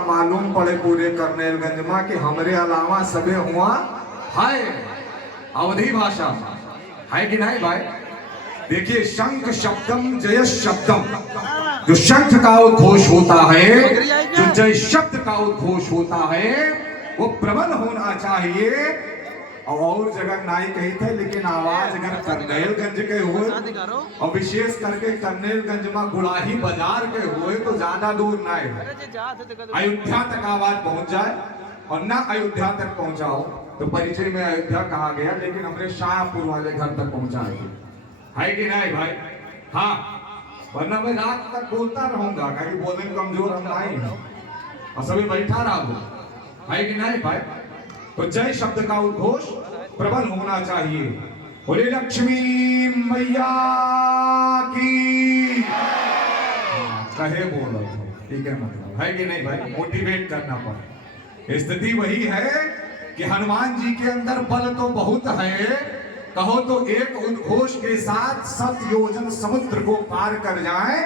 मालूम पड़े पूरे करनेलगंज में कि हमरे अलावा सबे हुआ है अवधी भाषा है कि नहीं भाई। देखिए शंख शब्दम जय शब्दम, जो शंख का उद्घोष होता है, जो जय शब्द का उद्घोष होता है, वो प्रबल होना चाहिए। और जगह नाई कही थे, लेकिन आवाज अगर करनेलगंज के हो और विशेष करके करनेलगंज में गुड़ाही बाजार के हुए तो ज्यादा दूर ना है, अयोध्या तक आवाज पहुंच जाए। और ना अयोध्या तक पहुंचाओ तो परिचय में अयोध्या कहा गया, लेकिन हमने शाहपुर वाले घर तक पहुंचाए है कि नहीं भाई। हाँ, वरना मैं रात तक बोलता रहूंगा, कहीं बोलने में कमजोर हम नहीं है और सभी बैठा रहा है कि नहीं भाई। तो जय शब्द का उद्घोष प्रबल होना चाहिए। बोले लक्ष्मी मैया की कहे बोलो, ठीक है, मतलब है कि नहीं भाई। मोटिवेट करना पड़े। स्थिति वही है कि हनुमान जी के अंदर बल तो बहुत है, कहो तो एक उद्घोष के साथ 7 योजन समुद्र को पार कर जाए,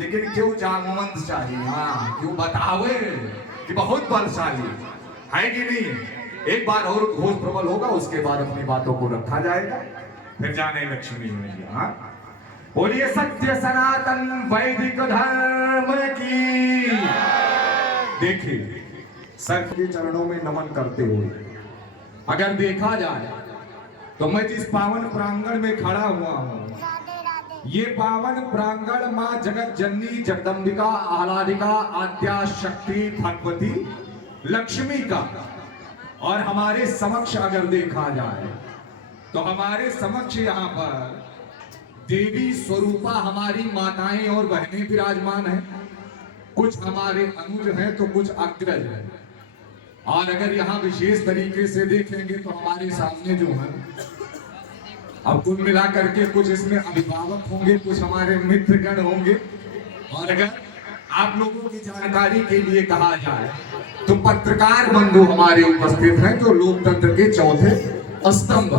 लेकिन क्यों जागवंत चाहिए। हाँ, क्यों बतावे कि बहुत बलशाली है कि नहीं। एक बार और उद्घोष प्रबल होगा, उसके बाद अपनी बातों को रखा जाएगा, फिर जाने लक्ष्मी मैया। बोलिए सत्य सनातन वैदिक धर्म की। देखिए सर के चरणों में नमन करते हुए अगर देखा जाए तो मैं जिस पावन प्रांगण में खड़ा हुआ हूँ, ये पावन प्रांगण मां जगत जननी जगदम्बिका आह्लादिका आद्या शक्ति भगवती लक्ष्मी का। और हमारे समक्ष अगर देखा जाए तो हमारे समक्ष यहाँ पर देवी स्वरूपा हमारी माताएं और बहनें विराजमान हैं। कुछ हमारे अनुज हैं तो कुछ अग्रज हैं। और अगर यहाँ विशेष तरीके से देखेंगे तो हमारे सामने जो है, अब कुल मिला करके कुछ इसमें अभिभावक होंगे, कुछ हमारे मित्रगण होंगे। और अगर आप लोगों की जानकारी के लिए कहा जाए तो पत्रकार बंधु हमारे उपस्थित हैं, जो लोकतंत्र के चौथे स्तंभ,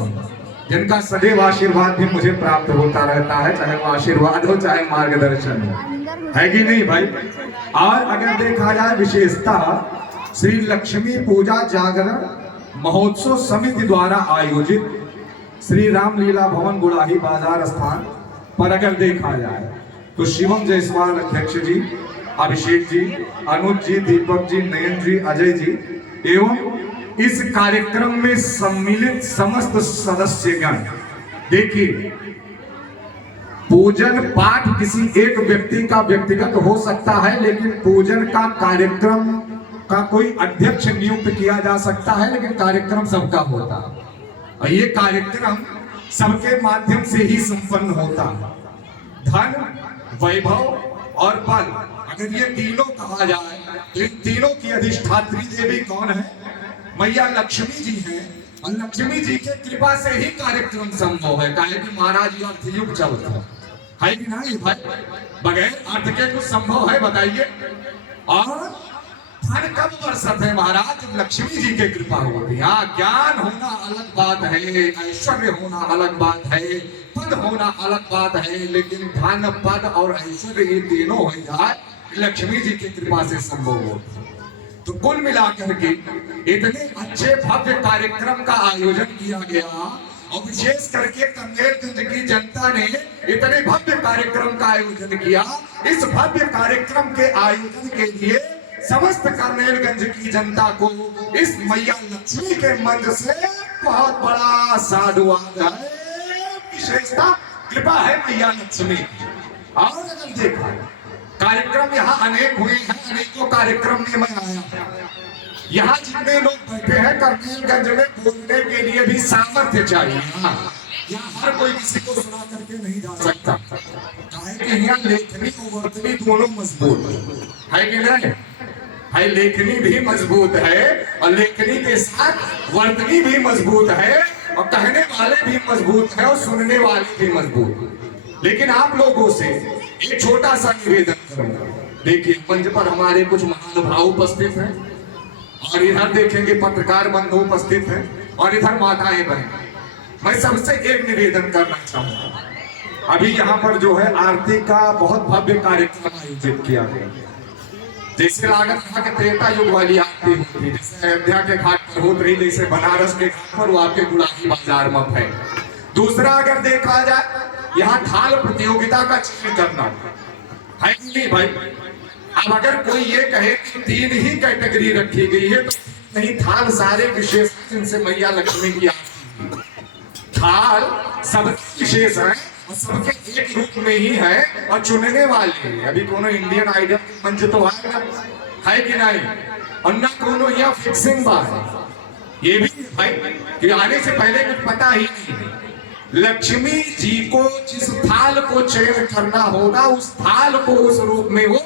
जिनका सदैव आशीर्वाद भी मुझे प्राप्त होता रहता है, चाहे वो आशीर्वाद हो चाहे मार्गदर्शन हो, है कि नहीं भाई। और अगर देखा जाए विशेषता श्री लक्ष्मी पूजा जागरण महोत्सव समिति द्वारा आयोजित श्री रामलीला भवन गुड़ाही बाजार स्थान पर अगर देखा जाए तो शिवम जायसवाल अध्यक्ष जी, अभिषेक जी, अनुज जी, दीपक जी, नयन जी, अजय जी एवं इस कार्यक्रम में सम्मिलित समस्त सदस्यगण। देखिए पूजन पाठ किसी एक व्यक्ति का व्यक्तिगत हो सकता है, लेकिन पूजन का कार्यक्रम का कोई अध्यक्ष नियुक्त किया जा सकता है, लेकिन कार्यक्रम सबका होता है और ये कार्यक्रम सबके माध्यम से ही संपन्न होता है। धन, वैभव और बल, अगर ये तीनों कहा जाए तो इन तीनों की अधिष्ठात्री देवी कौन है? मैया लक्ष्मी जी हैं। और लक्ष्मी जी के कृपा से ही कार्यक्रम संभव है, काहे कि महाराज ये अर्थयुग चलता है कि नहीं भाई। बगैर अर्थ के कुछ संभव है बताइए। और धन कब बरसत है महाराज? लक्ष्मी जी की कृपा होती है। ज्ञान होना अलग बात है, ऐश्वर्य होना अलग बात है, पद होना अलग बात है, लेकिन धन, पद और ऐश्वर्य ये तीनों हो जाए लक्ष्मी जी की कृपा से संभव हो। तो कुल मिलाकर के इतने अच्छे भव्य कार्यक्रम का आयोजन किया गया और विशेष करके करनेलगंज की जनता ने इतने भव्य कार्यक्रम का आयोजन किया। इस भव्य कार्यक्रम के आयोजन के लिए समस्त करनेलगंज की जनता को इस मैया लक्ष्मी के मंच से बहुत बड़ा साधुवाद है, विशेषता कृपा है मैया लक्ष्मी। और अगर देखा कार्यक्रम यहाँ अनेक हुए हैं, अनेकों कार्यक्रम में मैं आया। यहाँ जितने लोग बैठे हैं करनेलगंज में बोलने के लिए भी सामर्थ्य चाहिए। यहाँ हर कोई किसी को सुना करके नहीं जा सकता, कि यहाँ लेखनी और वर्तनी दोनों मजबूत है कि नहीं है। लेखनी भी मजबूत है और लेखनी के साथ वर्तनी भी मजबूत है और कहने वाले भी मजबूत है और सुनने वाले भी मजबूत। लेकिन आप लोगों से एक छोटा सा निवेदन करूंगा। देखिए मंच पर हमारे कुछ महानुभाव उपस्थित हैं और इधर देखेंगे पत्रकार बंधु उपस्थित हैं और इधर माताएं बहन। मैं सबसे एक निवेदन करना चाहूंगा। अभी यहाँ पर जो है आरती का बहुत भव्य कार्यक्रम आयोजित किया गया जैसे लागत था कि त्रेता युग वाली आरती होती, जैसे अयोध्या के घाट पर होत रही, जैसे बनारस के घाट पर वो आपके गुलाही बाजार में है। दूसरा अगर देखा जाए, यहाँ थाल प्रतियोगिता का चयन करना है कि नहीं भाई? अब अगर कोई ये कहे कि 3 ही कैटेगरी रखी गई है, तो नहीं, थाल सारे विशेष जिनसे मैया लक्ष्मी की आरती, थाल सबके विशेष है और सबके एक रूप में ही है और चुनने वाले। अभी कोनो इंडियन आइडल मंच तो है कि नहीं, और ना कोनो यहाँ फिक्सिंग बात। ये भी भाई कि आने से पहले कुछ पता ही नहीं, लक्ष्मी जी को जिस थाल को चयन करना होगा उस थाल को उस रूप में वो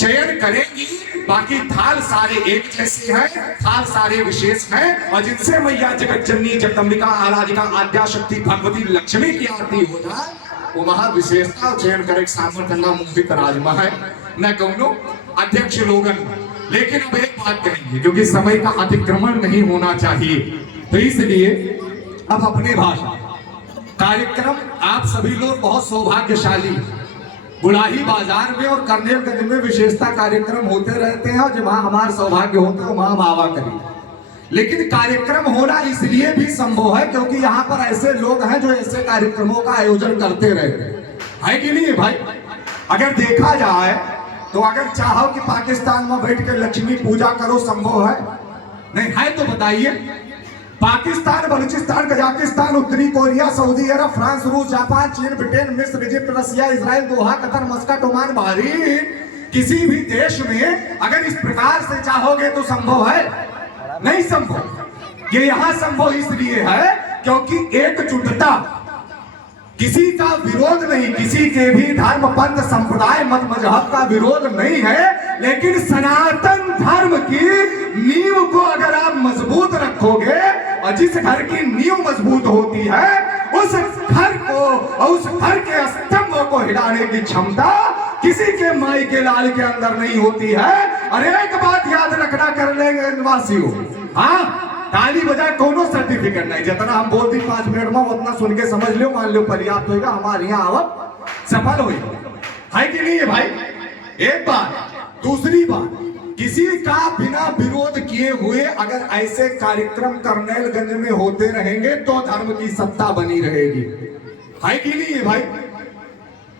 चयन करेंगी। बाकी थाल सारे एक जैसे हैं, थाल सारे विशेष हैं, और जिनसे मैया जगत जननी जगदम्बिका आराधिका आद्या शक्ति भगवती लक्ष्मी की आरती हो जाए, वो महा विशेषता चयन करे सामर्थ्य न मुंबित राजमा है न कौनो अध्यक्ष लोगन। लेकिन अब एक बात करेंगे, क्योंकि समय का अतिक्रमण नहीं होना चाहिए, तो इसलिए अब अपने भाषा कार्यक्रम आप सभी लोग बहुत सौभाग्यशाली, गुलाही बाजार में और करनेलगंज में विशेषता कार्यक्रम होते रहते हैं, और जब वहां हमारा सौभाग्य होता है वहां हम आवा करें। लेकिन कार्यक्रम होना इसलिए भी संभव है क्योंकि यहाँ पर ऐसे लोग हैं जो ऐसे कार्यक्रमों का आयोजन करते रहते हैं, है कि नहीं भाई? अगर देखा जाए तो अगर चाहो कि पाकिस्तान में बैठ कर लक्ष्मी पूजा करो, संभव है? नहीं है तो बताइए। पाकिस्तान, बलूचिस्तान, कजाकिस्तान, उत्तरी कोरिया, सऊदी अरब, फ्रांस, रूस, जापान, चीन, ब्रिटेन, मिस्र, इजिप्ट, रसिया, इजराइल, दोहा, कतर, मस्कट, ओमान, बहरीन, किसी भी देश में अगर इस प्रकार से चाहोगे तो संभव है? नहीं संभव। ये यहाँ संभव इसलिए है क्योंकि एकजुटता, किसी का विरोध नहीं, किसी के भी धर्म, पंथ, संप्रदाय, मत, मजहब का विरोध नहीं है, लेकिन सनातन धर्म की नींव को अगर आप मजबूत रखोगे, और जिस घर की नींव मजबूत होती है उस घर को और उस घर के स्तंभों को हिलाने की क्षमता किसी के माई के लाल के अंदर नहीं होती है। और एक बात याद रखना कर लेंगे निवासियों, हाँ, ताली बजाए कोनो सर्टिफिकेट नहीं, जितना हम बोल दी 5 मिनट में उतना सुन के समझ लो, मान लो पर्याप्त होगा, हमारे यहाँ आवक सफल होगी, है कि नहीं है भाई? एक बात। दूसरी बात, किसी का बिना विरोध किए हुए अगर ऐसे कार्यक्रम करनेलगंज में होते रहेंगे तो धर्म की सत्ता बनी रहेगी, है कि नहीं है भाई?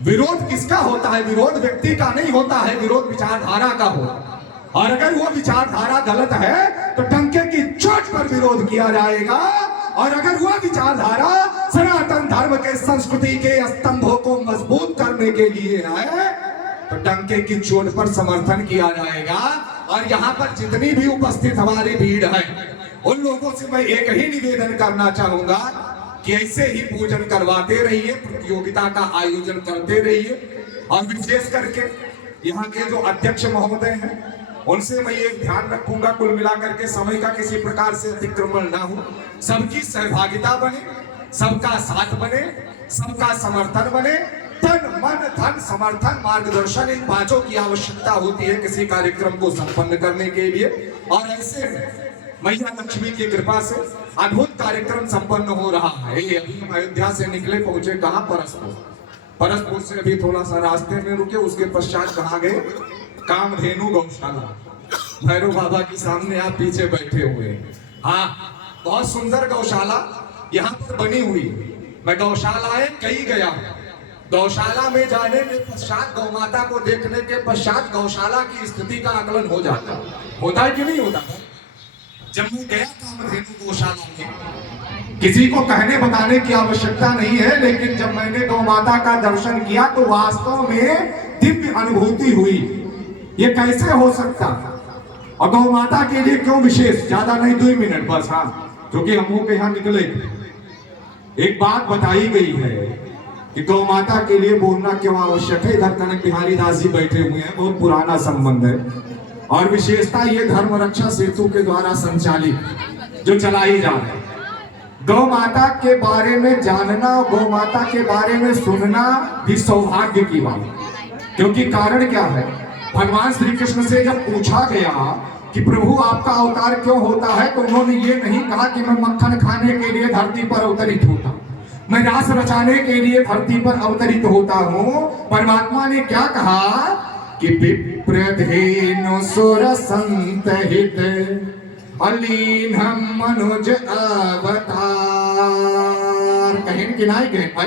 विरोध किसका होता है? विरोध व्यक्ति का नहीं होता है, विरोध विचारधारा का होता है। और अगर वो विचारधारा गलत है तो टंके की चोट पर विरोध किया जाएगा, और अगर वो विचारधारा सनातन धर्म के संस्कृति के स्तंभों को मजबूत करने के लिए है तो टंके की चोट पर समर्थन किया जाएगा। और यहाँ पर जितनी भी उपस्थित हमारी भीड़ है उन लोगों से मैं एक ही निवेदन करना चाहूंगा कि ऐसे ही पूजन करवाते रहिए, प्रतियोगिता का आयोजन करते रहिए, और विशेष करके यहाँ के जो अध्यक्ष महोदय हैं उनसे मैं एक ध्यान रखूंगा, कुल मिलाकर के समय का किसी प्रकार से अतिक्रमण ना हो, सबकी सहभागिता बने, सबका साथ बने, सबका समर्थन बने, तन मन धन समर्थन मार्गदर्शन, इन 5 की आवश्यकता होती है किसी कार्यक्रम को संपन्न करने के लिए। और ऐसे मैया लक्ष्मी की कृपा से अद्भुत कार्यक्रम संपन्न हो रहा है। अभी हम अयोध्या से निकले, पहुंचे कहाँ? परसपुर। परसपुर से अभी थोड़ा सा रास्ते में रुके, उसके पश्चात कहाँ गए? कामधेनु गौशाला, भैरव बाबा के सामने आप पीछे बैठे हुए हैं। हाँ, बहुत सुंदर गौशाला यहाँ पर बनी हुई। मैं गौशालाएं कई गया हूँ। गौशाला में जाने के पश्चात, गौ माता को देखने के पश्चात गौशाला की स्थिति का आकलन हो जाता होता है कि नहीं होता? जब मैं गया कामधेनु गौशाला में, किसी को कहने बताने की आवश्यकता नहीं है, लेकिन जब मैंने गौ माता का दर्शन किया तो वास्तव में दिव्य अनुभूति हुई। ये कैसे हो सकता? और गौ माता के लिए क्यों विशेष? ज्यादा नहीं, 2 मिनट बस, हाँ, क्योंकि हम लोग यहाँ निकले। एक बात बताई गई है कि गौ माता के लिए बोलना क्यों आवश्यक है। इधर कनक बिहारी दास जी बैठे हुए हैं, बहुत पुराना संबंध है, और विशेषता ये धर्म रक्षा सेतु के द्वारा संचालित जो चलाई जा रही है। गौ माता के बारे में जानना, गौ माता के बारे में सुनना भी सौभाग्य की बात, क्योंकि कारण क्या है? भगवान श्री कृष्ण से जब पूछा गया कि प्रभु आपका अवतार क्यों होता है, तो उन्होंने ये नहीं कहा कि मैं मक्खन खाने के लिए धरती पर अवतरित होता, मैं रास रचाने के लिए धरती पर अवतरित होता हूँ। परमात्मा ने क्या कहा कि विप्रधेनु सुर संत हित अलीन हम मनुज अवतार। कहें कि नहीं कहें भाई,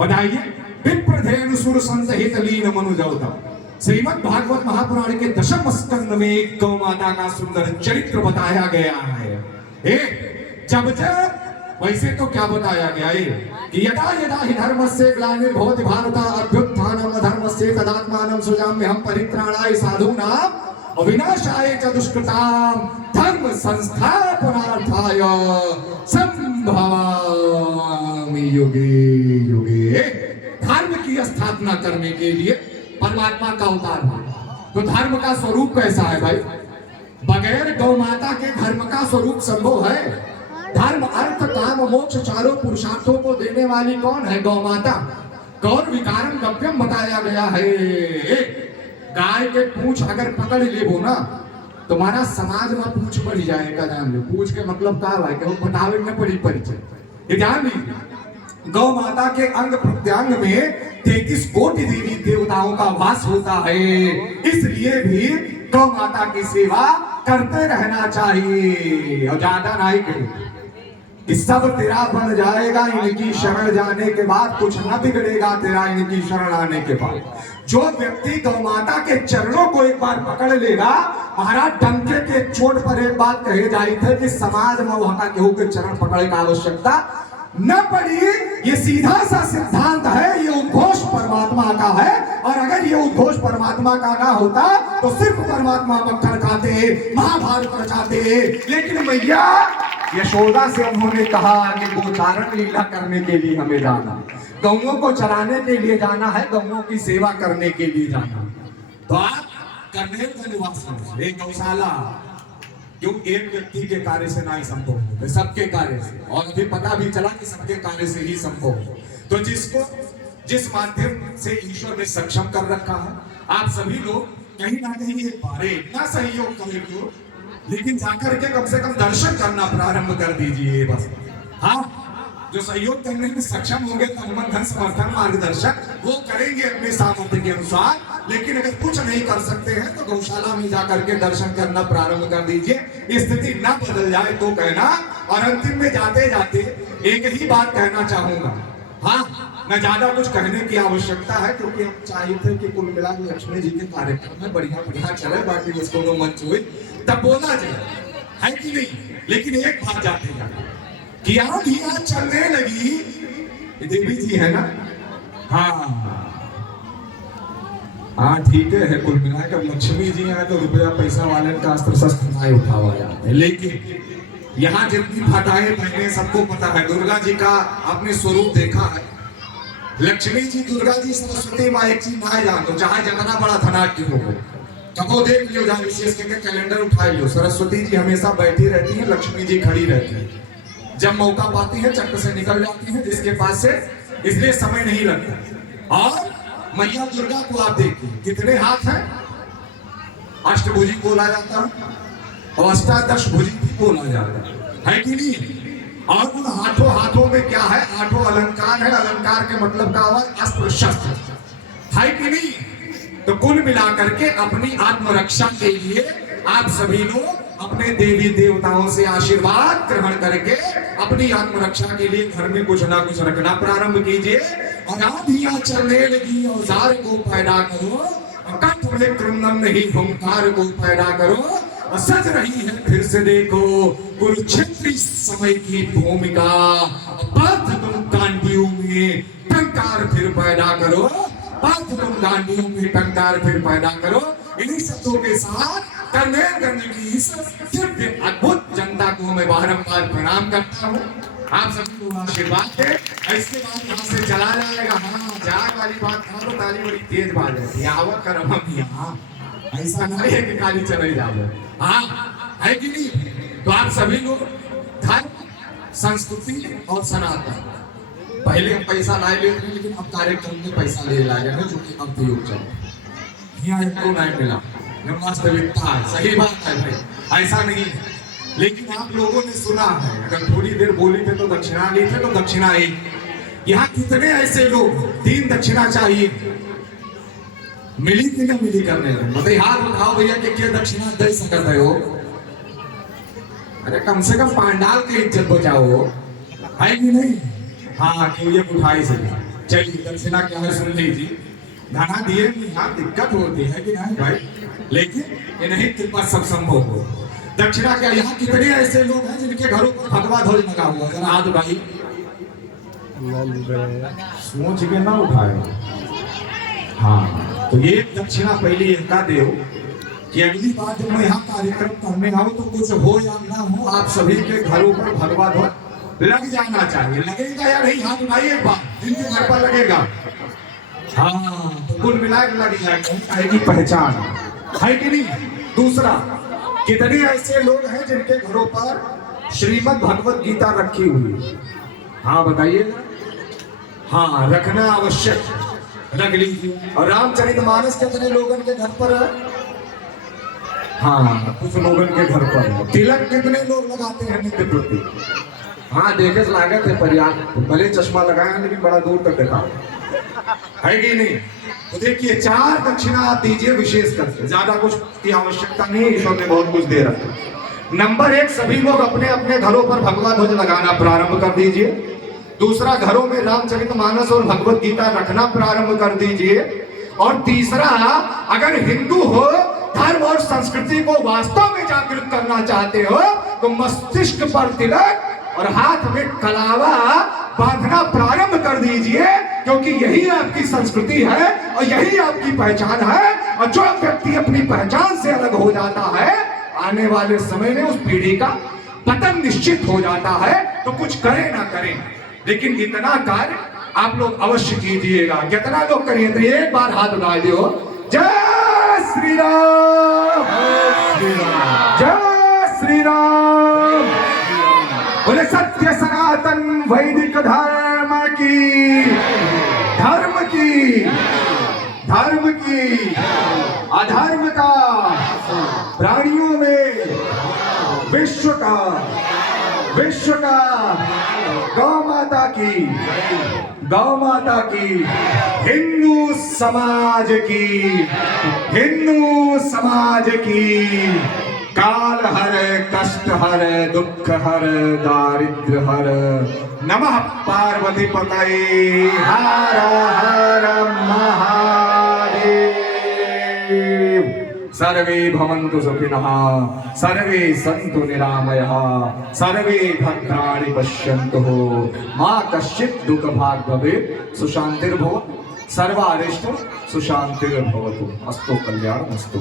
बताइए। विप्रधेनु सुर संत हित अलीन मनुज अवतार। श्रीमद् भागवत महापुराण के दशम स्कंद में गौ माता का सुंदर चरित्र बताया गया है। जब वैसे तो क्या बताया गया है कि यदा यदा हि धर्मस्य ग्लानिर्भवति भारत अभ्युत्थानम् अधर्मस्य तदात्मानं सृजाम्यहं परित्राणाय साधूनां विनाशाय च दुष्कृतां धर्म संस्थापनार्थाय संभवामि युगे युगे। धर्म की स्थापना करने के लिए परमात्मा का अवतार है। तो धर्म का स्वरूप कैसा है भाई? बगैर गौ माता के धर्म का स्वरूप संभव है? धर्म अर्थ काम मोक्ष चारों पुरुषार्थों को देने वाली कौन है? गौ माता। गौर विकारम गव्यम बताया गया है। गाय के पूंछ अगर पकड़ लेबो ना, तुम्हारा समाज में पूंछ बढ़ जाएगा। जान लो, पूंछ के मतलब क्या है कि वो पटावे में पड़ी परिचय। ये ध्यान लीजिए, गौ माता के अंग प्रत्यंग में 33 कोटि देवी देवताओं का वास होता है। इसलिए भी गौ माता की सेवा करते रहना चाहिए और ज्यादा नहीं करें कि सब तेरा बन जाएगा इनकी शरण जाने के बाद, कुछ न बिगड़ेगा तेरा इनकी शरण आने के बाद। जो व्यक्ति गौ माता के चरणों को एक बार पकड़ लेगा, महाराज डंके के चोट पर एक बात कहे जाई थे कि समाज में वहां का केहू के चरण पकड़ने की आवश्यकता न पड़ी। ये सीधा सा सिद्धांत है, ये उद्घोष परमात्मा का है। और अगर ये उद्घोष परमात्मा का ना होता तो सिर्फ परमात्मा मक्खन खाते, महाभारत रचाते। लेकिन मैया यशोदा से उन्होंने कहा कि गोचारण लीला करने के लिए हमें जाना, गौओं को चराने के लिए जाना है, गौओं की सेवा करने के लिए जाना। तो आप करने का निवास एक गौशाला क्यों एक व्यक्ति के कार्य से नहीं संभव होते, सबके कार्य से। और अभी पता भी चला कि सबके कार्य से ही संभव हो। तो जिस माध्यम से ईश्वर ने सक्षम कर रखा है, आप सभी लोग कहीं ना कहीं एक बार इतना सहयोग करेंगे, लेकिन जाकर के कम से कम दर्शन करना प्रारंभ कर दीजिए बस। हाँ, जो सहयोग करने में सक्षम होंगे, तन मन धन समर्थन मार्गदर्शक वो करेंगे अपने सामर्थ्य के अनुसार। लेकिन अगर कुछ नहीं कर सकते हैं तो गौशाला में जाकर के दर्शन करना प्रारंभ कर दीजिए। स्थिति ना बदल जाए तो कहना। और अंतिम में जाते जाते एक ही बात कहना चाहूंगा। हाँ, न ज्यादा कुछ कहने की आवश्यकता है, क्योंकि हम चाहिए थे कि कुल मिला के लक्ष्मी जी के कार्यक्रम में बढ़िया बढ़िया चले, बाकी उसको तो मंच हुई तब बोला जाए, है कि नहीं। लेकिन एक बात जाते जाते कि आज ही आज चलने लगी देवी जी है ना। हाँ ठीक है, कुल मिलाकर लक्ष्मी जी आए तो रुपया पैसा वाले का अस्त्र शस्त्र नहीं उठावा जाता है। लेकिन यहाँ जितनी फटाए पहने सबको पता है, दुर्गा जी का आपने स्वरूप देखा है। लक्ष्मी जी, दुर्गा जी, सरस्वती माँ एक चीज ना जान दो, चाहे जितना बड़ा धनाढ्य हो, कबो देख लियो, जहाँ विशेष करके कैलेंडर उठा लियो, सरस्वती जी हमेशा बैठी रहती है, लक्ष्मी जी खड़ी रहती है। जब मौका पाती है चक्र से निकल जाती है जिसके पास से, इसलिए समय नहीं लगता। और मैया दुर्गा को आप देखिए कितने हाथ हैं, अष्टभुजी बोला जाता है और अष्टादश भुजी भी बोला जाता है कि नहीं। और उन हाथों में क्या है? आठों अलंकार है। अलंकार के मतलब क्या हुआ? अस्त्र शस्त्र, है कि नहीं। तो कुल मिलाकर के अपनी आत्मरक्षा के लिए आप सभी लोग अपने देवी देवताओं से आशीर्वाद ग्रहण करके अपनी आत्मरक्षा के लिए घर में कुछ ना कुछ रखना प्रारंभ कीजिए। और आंधियां चलने लगी, औजार को पैदा करो, कंठ में क्रंदन नहीं, हुंकार को पैदा करो। और सज रही है फिर से देखो कुरुक्षेत्री समय की भूमिका, पार्थ तुम गांडियों में टंकार फिर पैदा करो, पार्थ तुम गांडियों में टंकार फिर पैदा करो। इन्हीं शब्दों के साथ करने की इस दिव्य अद्भुत जनता को मैं बारंबार प्रणाम करता हूँ। आप सभी को आशीर्वाद दे। इसके बाद यहाँ से चला जाएगा। हाँ, जाग वाली बात कहा तो ताली बड़ी तेज बात है, आवा करम यहाँ, ऐसा नहीं है कि काली चले जाओ। हाँ, है कि नहीं। तो आप सभी लोग धर्म, संस्कृति और सनातन, पहले हम पैसा लाए लेते हैं, लेकिन अब कार्यक्रम में पैसा ले लाए हैं, जो कि अब योग चल यहाँ इनको नहीं मिला। वास्तविकता है, सही बात है भाई, ऐसा नहीं। लेकिन आप लोगों ने सुना है, अगर थोड़ी देर बोली थे तो दक्षिणा ली थे तो दक्षिणा एक। यहाँ कितने ऐसे लोग दीन दक्षिणा चाहिए, मिली कि ना मिली करने लगे। मतलब हाथ उठाओ भैया कि क्या दक्षिणा दे सकते हो। अरे कम से कम पांडाल की इज्जत बचाओ, है कि नहीं? हाँ क्यों ये उठाई से चलिए दक्षिणा क्या है सुन लीजिए। धना दिए यहाँ दिक्कत होती है कि नहीं भाई, लेकिन इन्हीं के पास सब संभव हो। दक्षिणा क्या, यहाँ कितने ऐसे लोग हैं जिनके घरों पर भगवा ध्वज लगा हुआ है, हाथ उठाइए। सोच के ना उठाए। हाँ तो ये दक्षिणा पहले इनका दो कि अगली बार जब मैं यहाँ कार्यक्रम करने आऊँ तो कुछ हो या ना हो, आप सभी के घरों पर भगवा ध्वज लग जाना चाहिए। लगेगा या नहीं, हाथ उठाइए एक बार, जिनके घर पर लगेगा। हाँ तो कुल मिला के लग जाएगी पहचान, है कि नहीं? दूसरा, कितने ऐसे लोग हैं जिनके घरों पर श्रीमद् भगवत गीता रखी हुई है? हाँ बताइए। हाँ रखना आवश्यक, रख लीजिए। और रामचरितमानस कितने लोगों के घर पर है? हाँ कुछ लोगों के घर पर है। तिलक कितने लोग लगाते हैं नित्य प्रति? हाँ देखे लागत है पर्याप्त, भले चश्मा लगाया लेकिन बड़ा दूर तक देखा, है कि नहीं? तो देखिए 4 दक्षिणा आप दीजिए विशेष करके, ज्यादा कुछ की आवश्यकता नहीं, ईश्वर ने बहुत कुछ दे रखा है। नंबर 1, सभी लोग अपने अपने घरों पर भगवा ध्वज लगाना प्रारंभ कर दीजिए। दूसरा, घरों में रामचरितमानस और भगवत गीता रखना प्रारंभ कर दीजिए। और तीसरा, अगर हिंदू हो, धर्म और संस्कृति को वास्तव में जागृत करना चाहते हो तो मस्तिष्क पर तिलक और हाथ में कलावा बांधना प्रारंभ कर दीजिए, क्योंकि यही आपकी संस्कृति है और यही आपकी पहचान है। और जो व्यक्ति अपनी पहचान से अलग हो जाता है, आने वाले समय में उस पीढ़ी का पतन निश्चित हो जाता है। तो कुछ करें ना करें, लेकिन इतना कार्य आप लोग अवश्य कीजिएगा। कितना लोग करिए तो एक बार हाथ उठा दियो। जय श्री राम, जय श्री राम। बोले सत्य सनातन वैदिक धर्म की, धर्म की, धर्म की, अधर्म का, प्राणियों में विश्व का, विश्व का, गौ माता की, गौ माता की, हिंदू समाज की, हिंदू समाज की, काल हर, कष्ट हर, दुख हर, दारिद्र हर। नमः पार्वती पतये, हर हर महादेव। सर्वे भवन्तु सुखिनः, सर्वे सन्तु निरामयः, सर्वे भद्राणि पश्यन्तु, मा कश्चित् दुःखभाग् भवेत्। सुशान्तिर्भवतु, सर्वारिष्टं सुशान्तिर्भवतु। अस्तु कल्याणमस्तु।